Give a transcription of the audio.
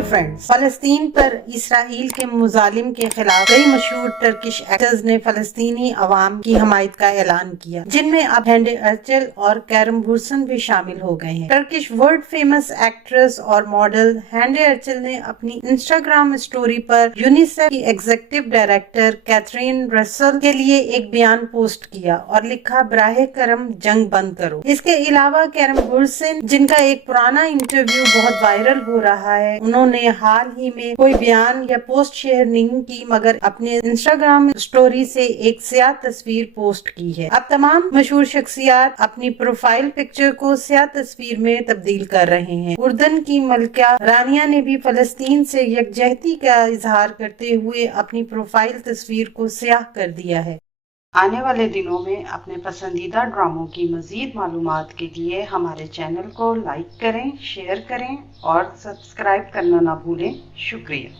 Hello friends, फलस्तीन पर Israel के मुजालिम के खिलाफ कई मशहूर टर्किश एक्टर्स ने फलस्तीनी अवाम की हमायत का ऐलान किया, जिनमें अब हैंडे अर्चल और कैरम बुर्सन भी शामिल हो गए हैं। टर्किश वर्ल्ड फेमस एक्ट्रेस और मॉडल हैंडे अर्चल ने अपनी इंस्टाग्राम स्टोरी पर यूनिसेफ की एग्जीक्यूटिव डायरेक्टर कैथरीन रसल के लिए एक बयान पोस्ट किया और लिखा, बराहे करम जंग बंद करो। इसके अलावा कैरम बुर्सन, जिनका एक पुराना इंटरव्यू बहुत वायरल हो रहा है, उन्होंने हाल ही में कोई बयान या पोस्ट शेयर नहीं की, मगर अपने इंस्टाग्राम स्टोरी से एक स्याह तस्वीर पोस्ट की है। अब तमाम मशहूर शख्सियात अपनी प्रोफाइल पिक्चर को स्याह तस्वीर में तब्दील कर रहे हैं। उर्दन की मलका रानिया ने भी फलस्तीन से यकजहती का इजहार करते हुए अपनी प्रोफाइल तस्वीर को स्याह कर दिया है। आने वाले दिनों में अपने पसंदीदा ड्रामों की मजीद मालूमात के लिए हमारे चैनल को लाइक करें, शेयर करें और सब्सक्राइब करना ना भूलें। शुक्रिया।